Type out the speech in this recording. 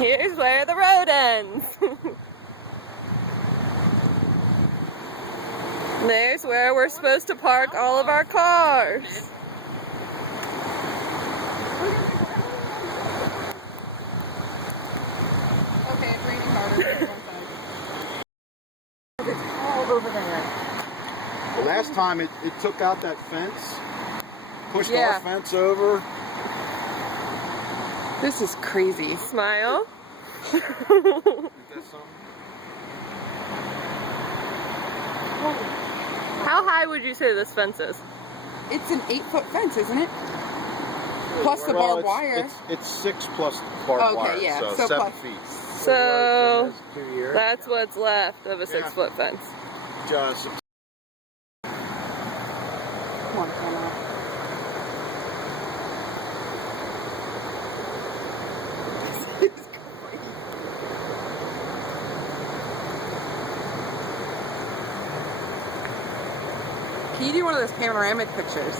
Here's where the road ends. There's where we're supposed to park all of our cars. Okay, it's raining harder. It's all over there. The last time it took out that fence, pushed our fence over. This is crazy. Smile. Is that something? How high would you say this fence is? It's an 8-foot fence, isn't it? Plus the barbed wire. It's 6 plus barbed wire, yeah, so so 7 plus. feet. So that's what's left of a 6-foot fence. Just Come on, come on. Can you do one of those panoramic pictures?